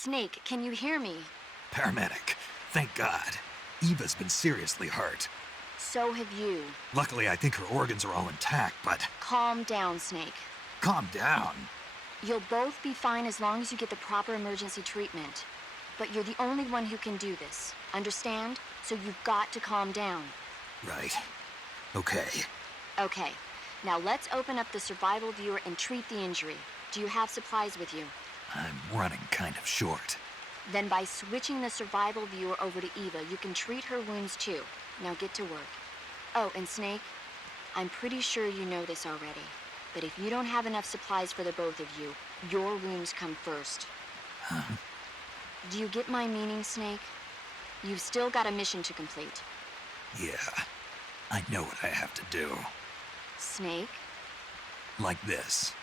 Snake, can you hear me? Paramedic. Thank God. Eva's been seriously hurt. So have you. Luckily, I think her organs are all intact, but... Calm down, Snake. Calm down. You'll both be fine as long as you get the proper emergency treatment. But you're the only one who can do this. Understand? So you've got to calm down. Right. Okay. Okay. Now let's open up the survival viewer and treat the injury. Do you have supplies with you? I'm running kind of short. Then by switching the survival viewer over to Eva, you can treat her wounds too. Now get to work. Oh, and Snake, I'm pretty sure you know this already, but if you don't have enough supplies for the both of you, your wounds come first. Huh? Do you get my meaning, Snake? You've still got a mission to complete. Yeah. I know what I have to do. Snake? Like this.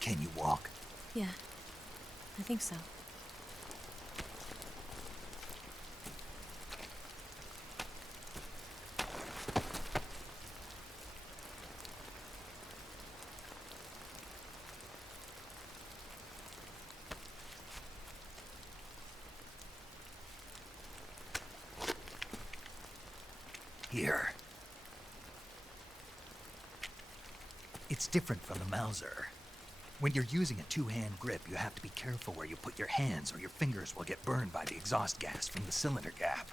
Can you walk? Yeah, I think so. Here. It's different from the Mauser. When you're using a two-hand grip, you have to be careful where you put your hands or your fingers will get burned by the exhaust gas from the cylinder gap.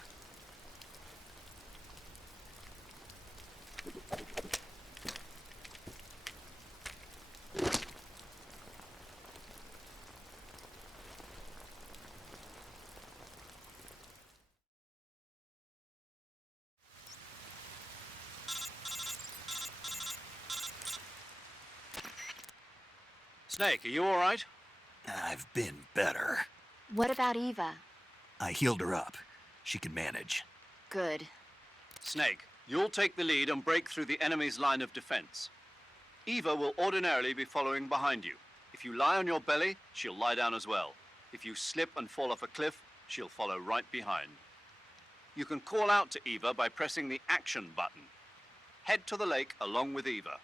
Snake, are you all right? I've been better. What about Eva? I healed her up. She can manage. Good. Snake, you'll take the lead and break through the enemy's line of defense. Eva will ordinarily be following behind you. If you lie on your belly, she'll lie down as well. If you slip and fall off a cliff, she'll follow right behind. You can call out to Eva by pressing the action button. Head to the lake along with Eva.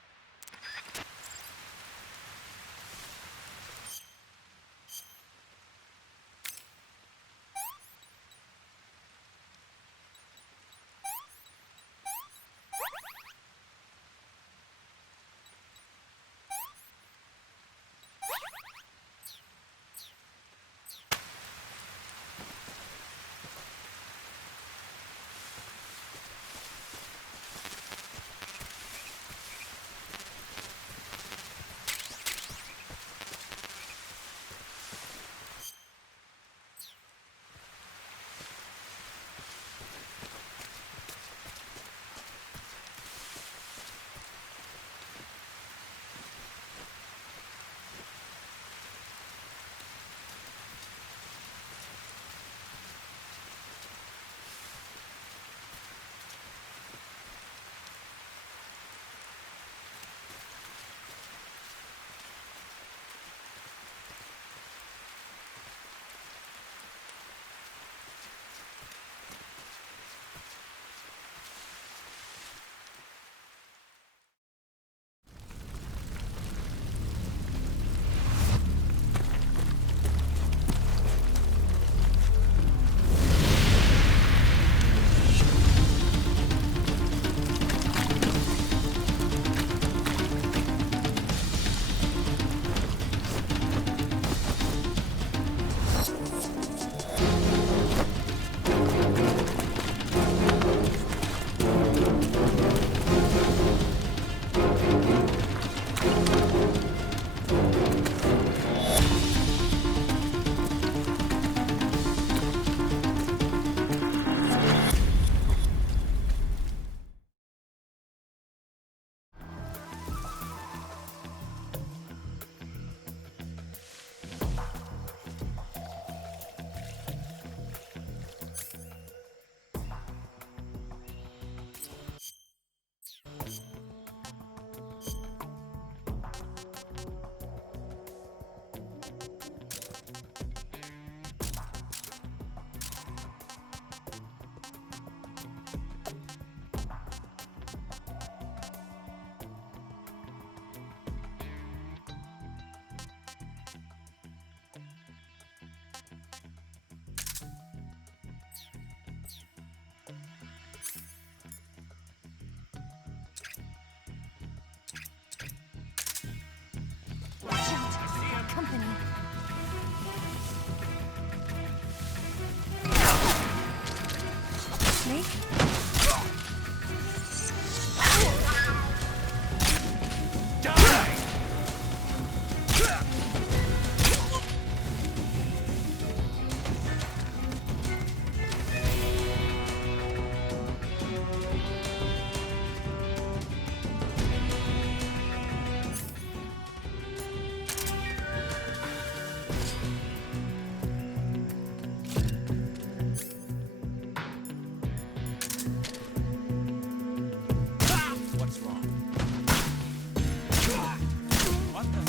Snake? What's wrong? What the?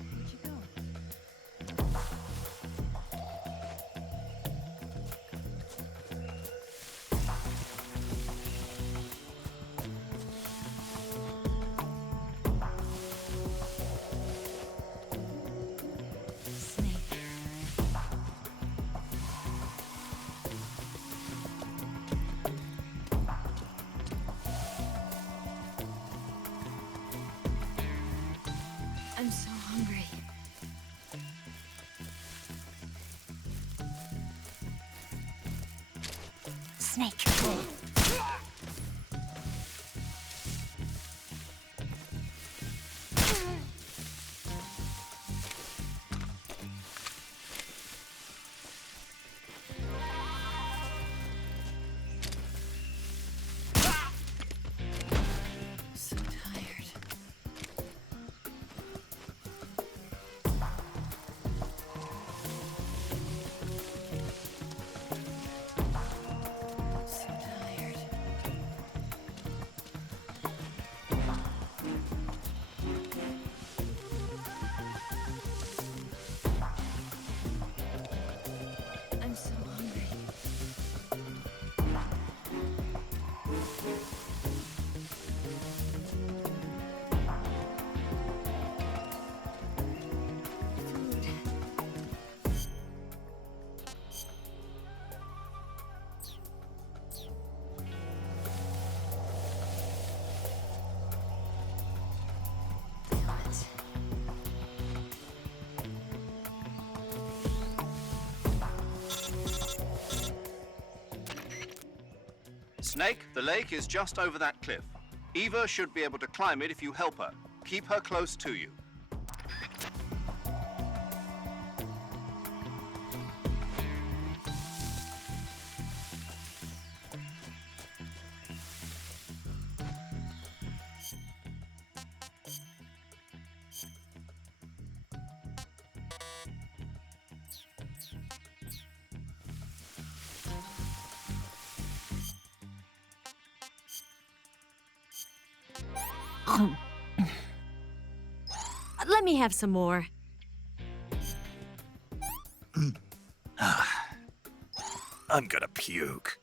Where'd you go? Snake. I'm so hungry. Snake. So tired. So tired. I'm so hungry. Food. Damn it. Snake, the lake is just over that cliff. Eva should be able to climb it if you help her. Keep her close to you. Let me have some more. I'm gonna puke.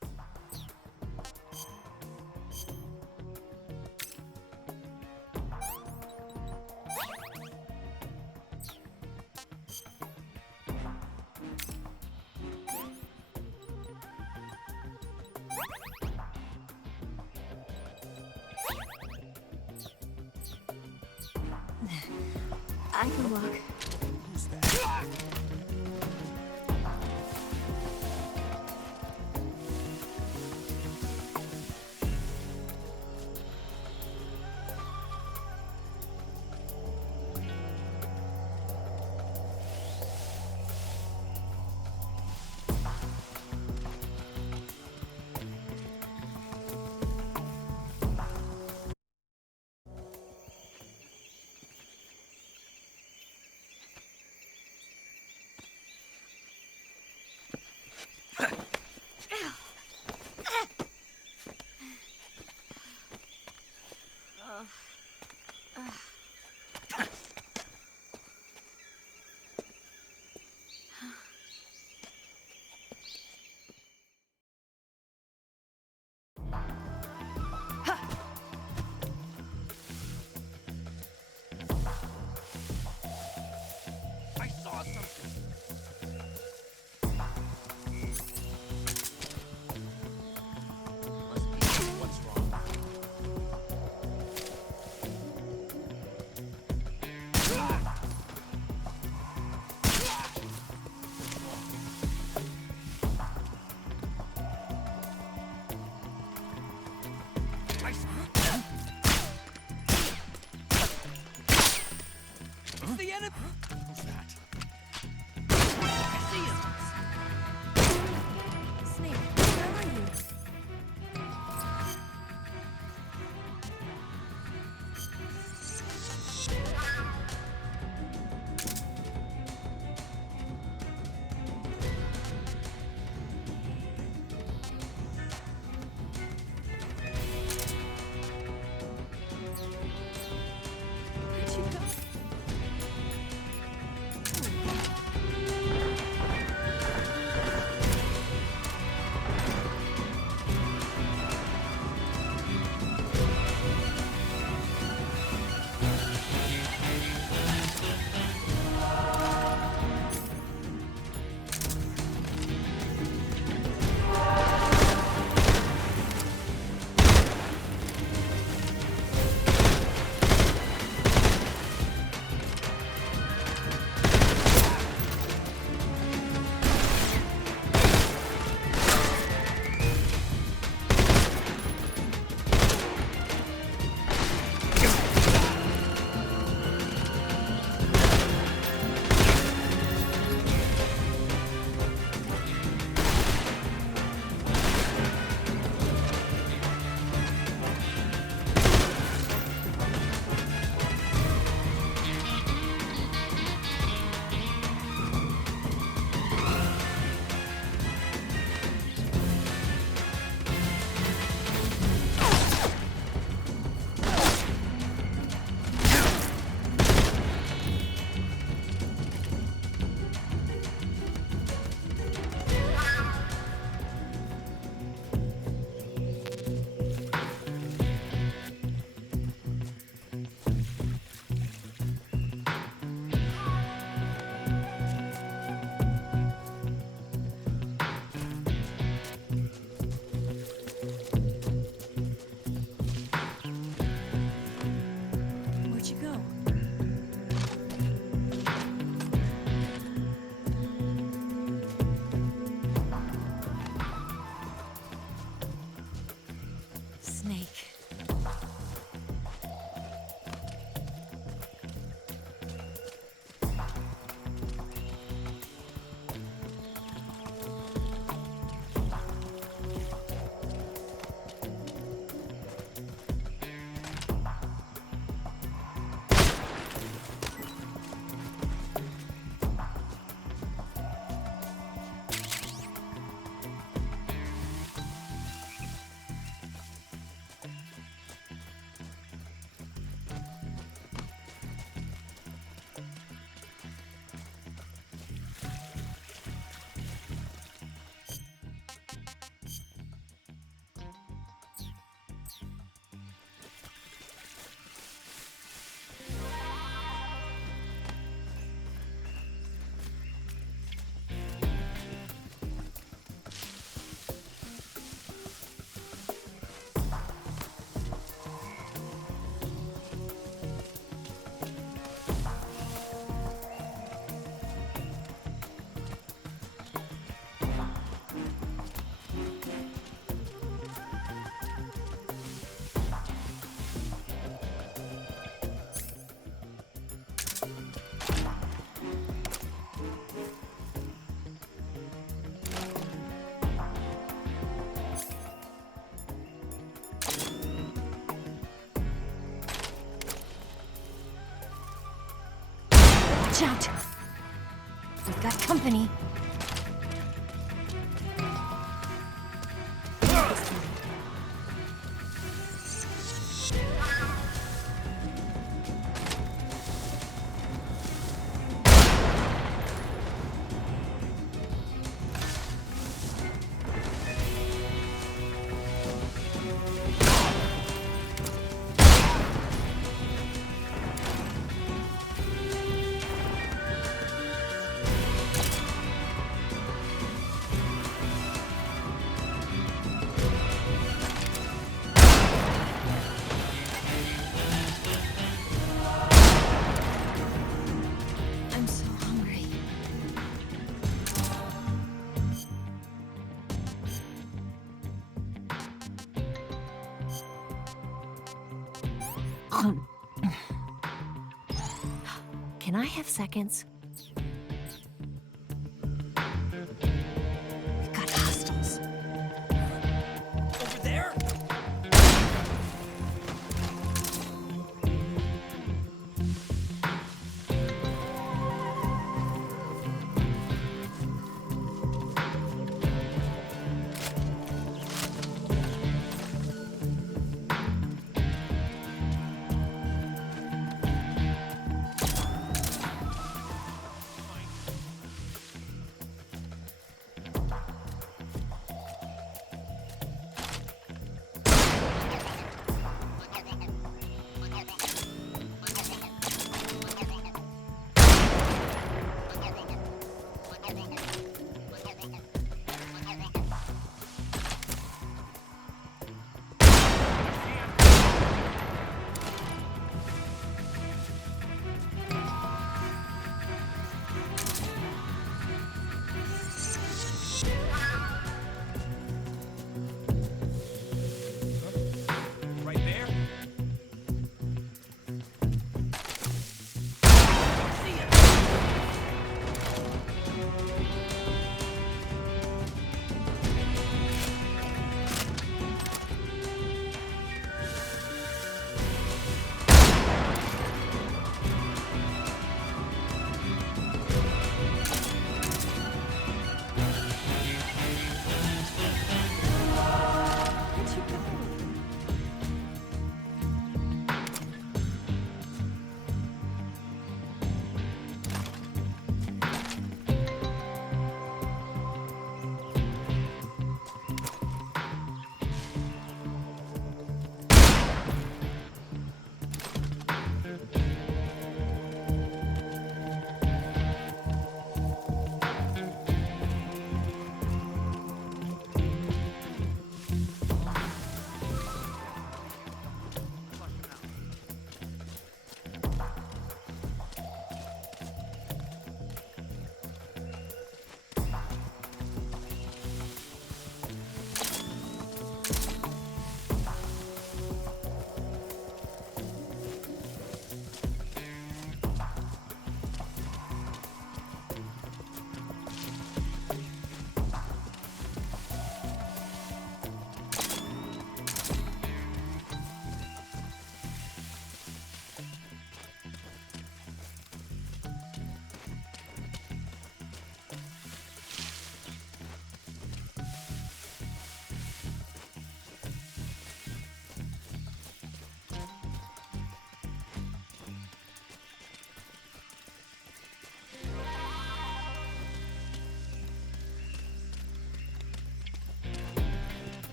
I can walk. Who's that? got something. Must be. What's wrong? It's the enemy. Who's that? I see him. Snake, where are you? Where'd you go? Where'd you go? Snake. Watch out! We've got company. Can I have seconds? We've got hostiles. Over there? Right there? See ya! Where'd you go?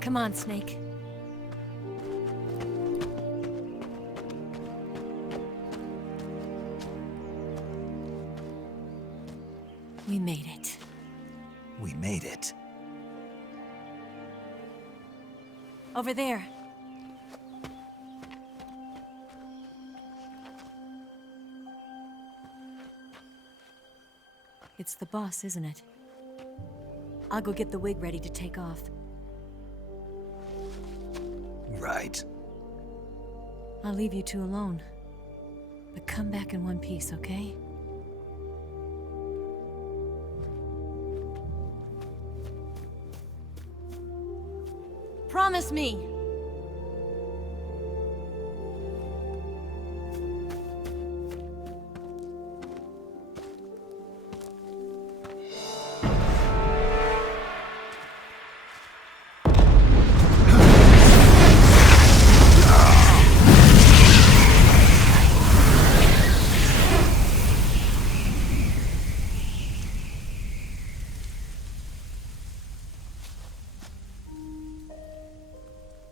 Come on, Snake. We made it. We made it. Over there. It's the boss, isn't it? I'll go get the wig ready to take off. Right. I'll leave you two alone. But come back in one piece, okay? Promise me!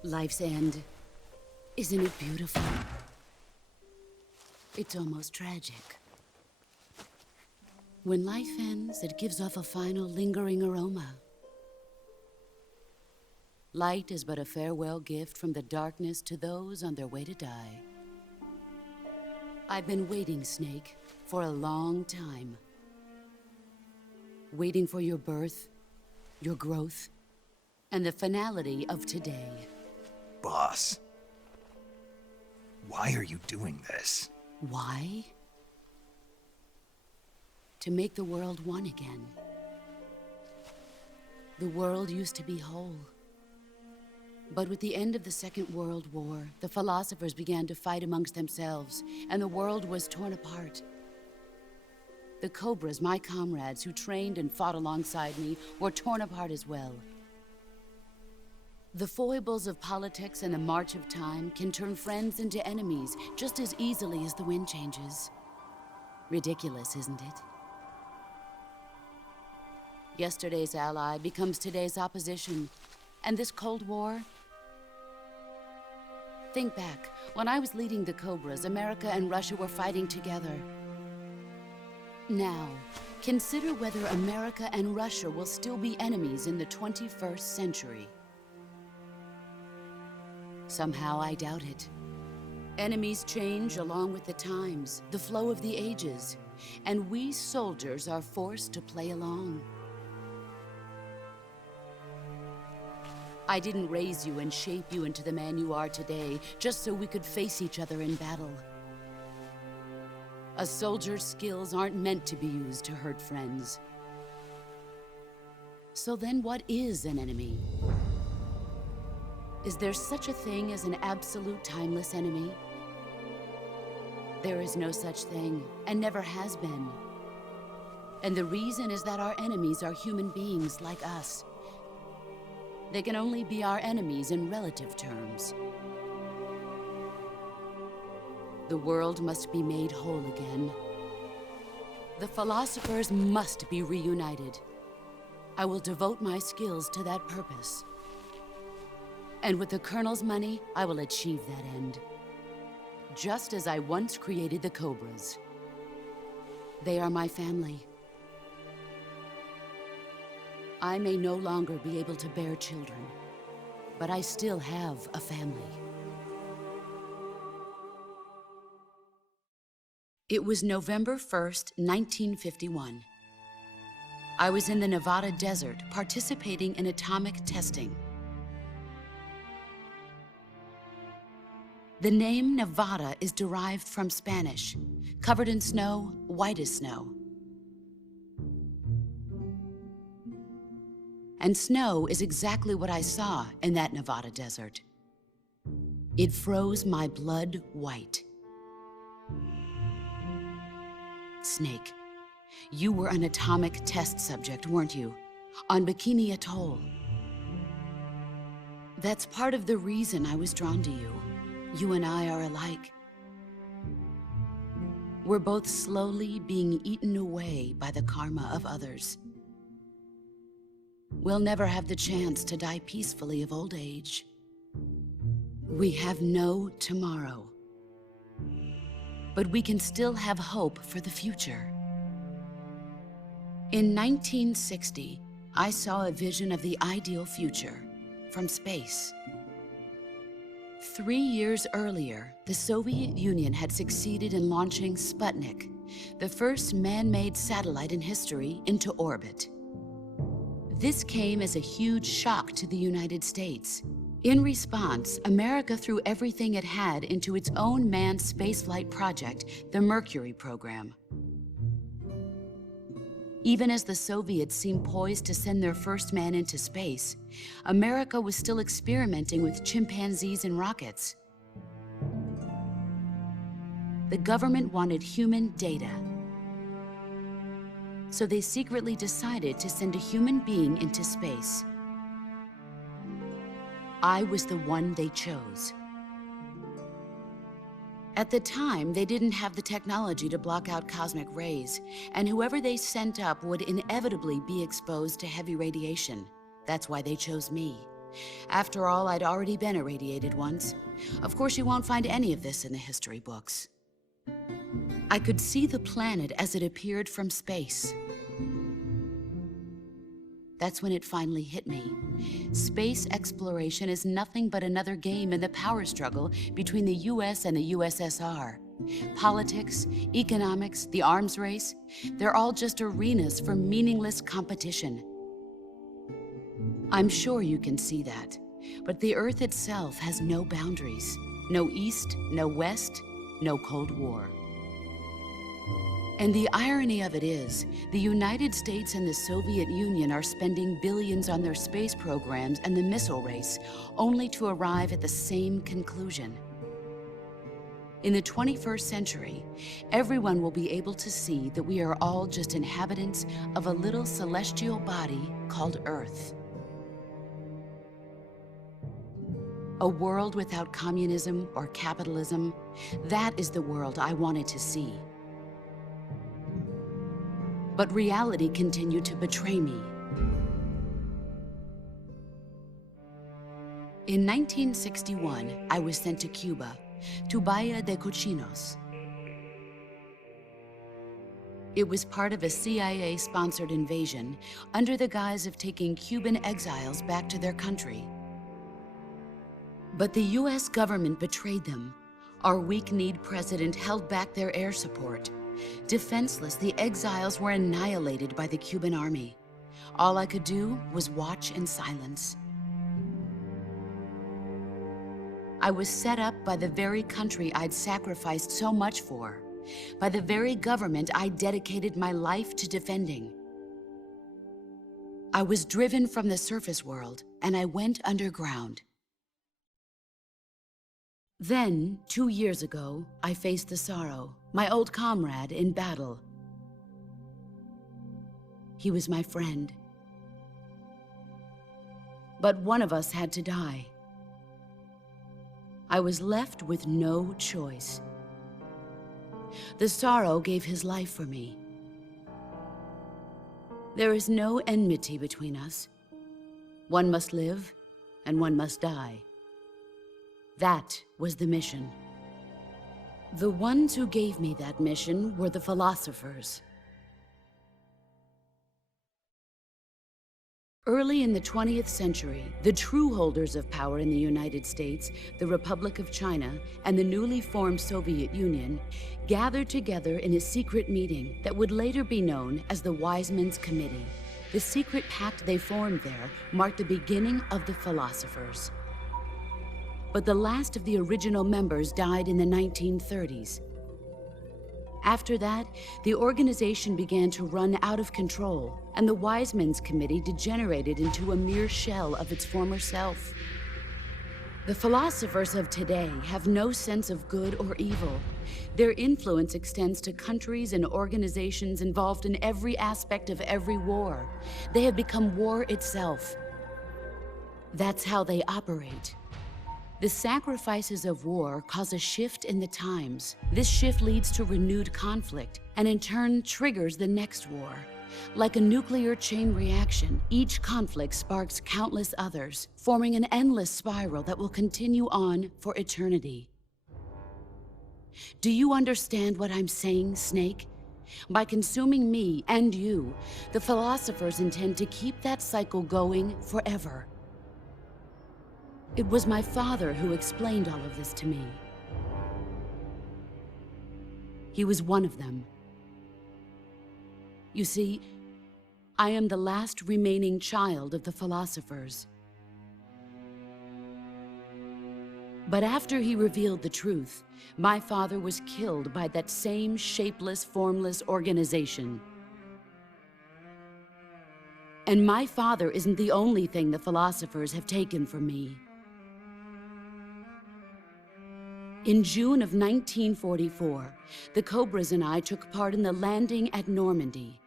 Life's end. Isn't it beautiful? It's almost tragic. When life ends, it gives off a final lingering aroma. Light is but a farewell gift from the darkness to those on their way to die. I've been waiting, Snake, for a long time. Waiting for your birth, your growth, and the finality of today. Boss, why are you doing this? Why? To make the world one again. The world used to be whole. But with the end of the Second World War, the philosophers began to fight amongst themselves, and the world was torn apart. The Cobras, my comrades who trained and fought alongside me, were torn apart as well. The foibles of politics and the march of time can turn friends into enemies just as easily as the wind changes. Ridiculous, isn't it? Yesterday's ally becomes today's opposition, and this Cold War. Think back. When I was leading the Cobras, America and Russia were fighting together. Now, consider whether America and Russia will still be enemies in the 21st century. Somehow I doubt it. Enemies change along with the times, the flow of the ages, and we soldiers are forced to play along. I didn't raise you and shape you into the man you are today just so we could face each other in battle. A soldier's skills aren't meant to be used to hurt friends. So then what is an enemy? Is there such a thing as an absolute timeless enemy? There is no such thing, and never has been. And the reason is that our enemies are human beings like us. They can only be our enemies in relative terms. The world must be made whole again. The philosophers must be reunited. I will devote my skills to that purpose. And with the Colonel's money, I will achieve that end. Just as I once created the Cobras. They are my family. I may no longer be able to bear children, but I still have a family. It was November 1st, 1951. I was in the Nevada desert participating in atomic testing. The name Nevada is derived from Spanish, covered in snow, white as snow. And snow is exactly what I saw in that Nevada desert. It froze my blood white. Snake, you were an atomic test subject, weren't you? On Bikini Atoll. That's part of the reason I was drawn to you. You and I are alike. We're both slowly being eaten away by the karma of others. We'll never have the chance to die peacefully of old age. We have no tomorrow. But we can still have hope for the future. In 1960, I saw a vision of the ideal future from space. 3 years earlier, the Soviet Union had succeeded in launching Sputnik, the first man-made satellite in history, into orbit. This came as a huge shock to the United States. In response, America threw everything it had into its own manned spaceflight project, the Mercury program. Even as the Soviets seemed poised to send their first man into space, America was still experimenting with chimpanzees and rockets. The government wanted human data. So they secretly decided to send a human being into space. I was the one they chose. At the time, they didn't have the technology to block out cosmic rays, and whoever they sent up would inevitably be exposed to heavy radiation. That's why they chose me. After all, I'd already been irradiated once. Of course, you won't find any of this in the history books. I could see the planet as it appeared from space. That's when it finally hit me. Space exploration is nothing but another game in the power struggle between the US and the USSR. Politics, economics, the arms race, they're all just arenas for meaningless competition. I'm sure you can see that, but the Earth itself has no boundaries. No East, no West, no Cold War. And the irony of it is, the United States and the Soviet Union are spending billions on their space programs and the missile race, only to arrive at the same conclusion. In the 21st century, everyone will be able to see that we are all just inhabitants of a little celestial body called Earth. A world without communism or capitalism, that is the world I wanted to see. But reality continued to betray me. In 1961, I was sent to Cuba, to Bahia de Cochinos. It was part of a CIA-sponsored invasion under the guise of taking Cuban exiles back to their country. But the US government betrayed them. Our weak-kneed president held back their air support. Defenseless, the exiles were annihilated by the Cuban army. All I could do was watch in silence. I was set up by the very country I'd sacrificed so much for, by the very government I dedicated my life to defending. I was driven from the surface world, and I went underground. Then, 2 years ago, I faced the Sorrow, my old comrade in battle. He was my friend. But one of us had to die. I was left with no choice. The Sorrow gave his life for me. There is no enmity between us. One must live, and one must die. That was the mission. The ones who gave me that mission were the philosophers. Early in the 20th century, the true holders of power in the United States, the Republic of China, and the newly formed Soviet Union gathered together in a secret meeting that would later be known as the Wise Men's Committee. The secret pact they formed there marked the beginning of the philosophers. But the last of the original members died in the 1930s. After that, the organization began to run out of control, and the Wise Men's Committee degenerated into a mere shell of its former self. The philosophers of today have no sense of good or evil. Their influence extends to countries and organizations involved in every aspect of every war. They have become war itself. That's how they operate. The sacrifices of war cause a shift in the times. This shift leads to renewed conflict, and in turn triggers the next war. Like a nuclear chain reaction, each conflict sparks countless others, forming an endless spiral that will continue on for eternity. Do you understand what I'm saying, Snake? By consuming me and you, the philosophers intend to keep that cycle going forever. It was my father who explained all of this to me. He was one of them. You see, I am the last remaining child of the philosophers. But after he revealed the truth, my father was killed by that same shapeless, formless organization. And my father isn't the only thing the philosophers have taken from me. In June of 1944, the Cobras and I took part in the landing at Normandy.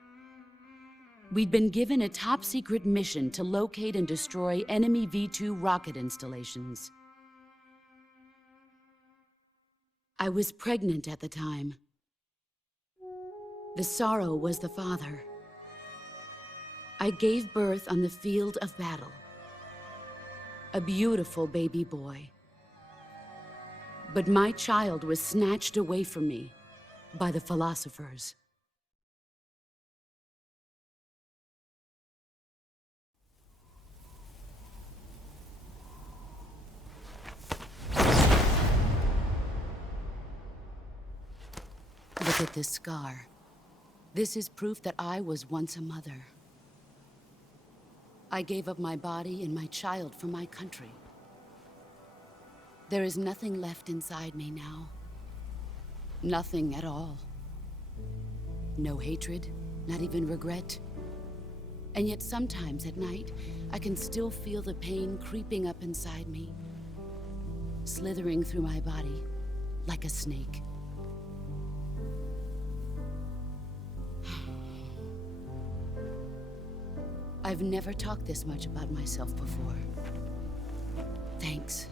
We'd been given a top-secret mission to locate and destroy enemy V-2 rocket installations. I was pregnant at the time. The Sorrow was the father. I gave birth on the field of battle. a beautiful baby boy. But my child was snatched away from me by the philosophers. Look at this scar. This is proof that I was once a mother. I gave up my body and my child for my country. There is nothing left inside me now. Nothing at all. No hatred, not even regret. And yet sometimes at night, I can still feel the pain creeping up inside me, slithering through my body like a snake. I've never talked this much about myself before. Thanks.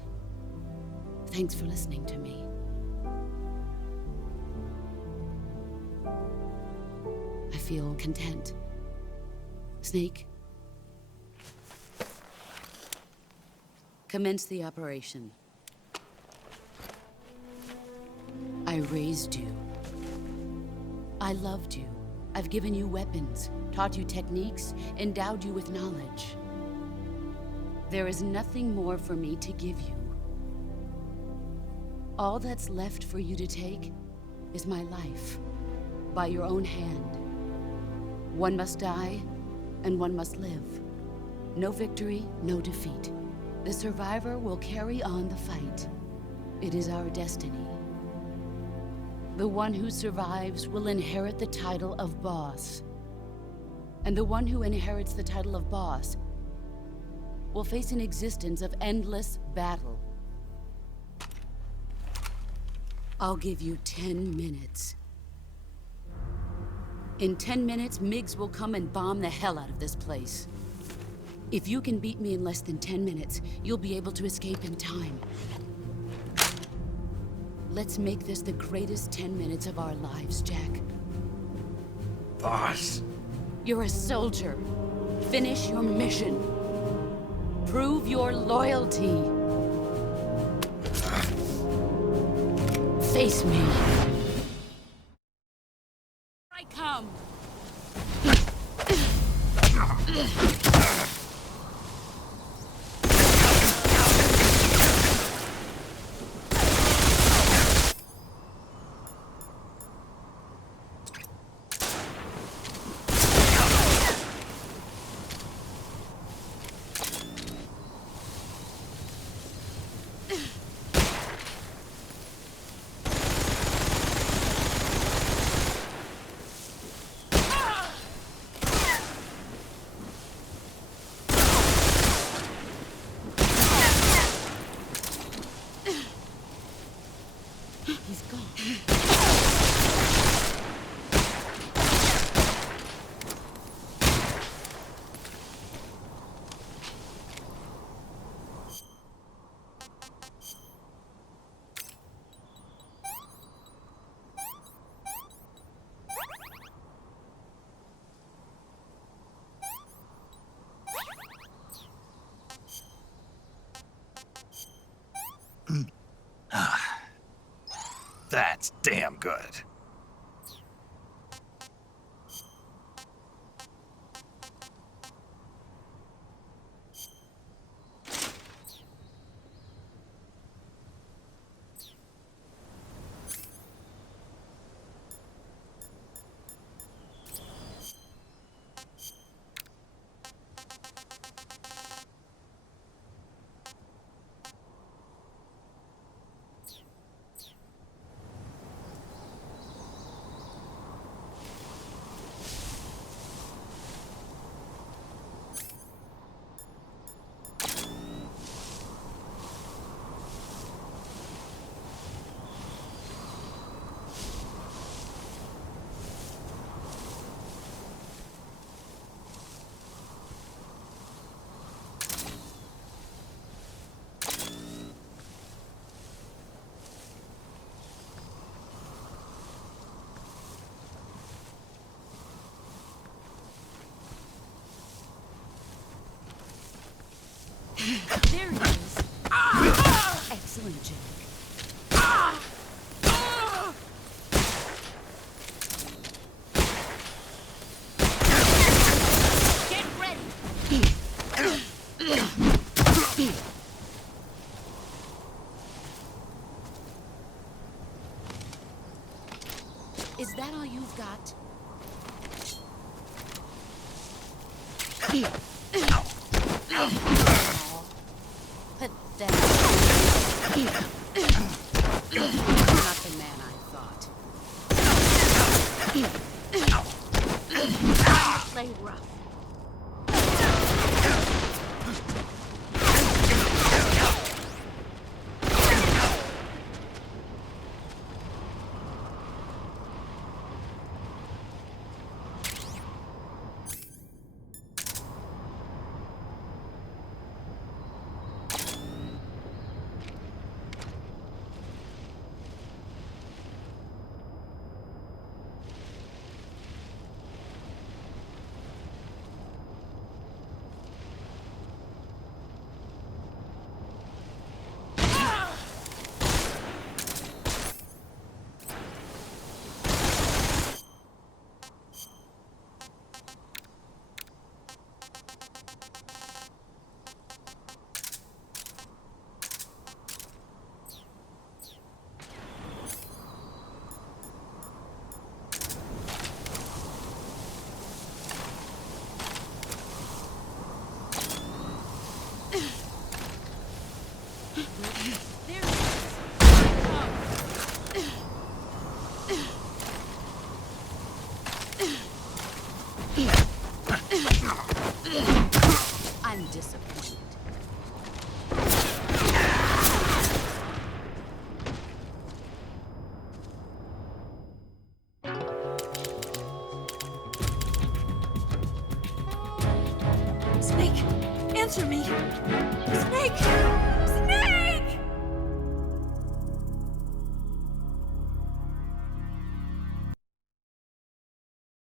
Thanks for listening to me. I feel content. Snake, commence the operation. I raised you. I loved you. I've given you weapons, taught you techniques, endowed you with knowledge. There is nothing more for me to give you. All that's left for you to take is my life, by your own hand. One must die, and one must live. No victory, no defeat. The survivor will carry on the fight. It is our destiny. The one who survives will inherit the title of boss. And the one who inherits the title of boss will face an existence of endless battle. I'll give you 10 minutes. In 10 minutes, MiGs will come and bomb the hell out of this place. If you can beat me in less than 10 minutes, you'll be able to escape in time. Let's make this the greatest 10 minutes of our lives, Jack. Boss. You're a soldier. Finish your mission. Prove your loyalty. Face me. I come. He's gone. That's damn good. Excellent, Jack. Get ready! Is that all you've got? Pathetic. Not the man I thought. Play rough. I'm disappointed. Snake! Answer me! Snake!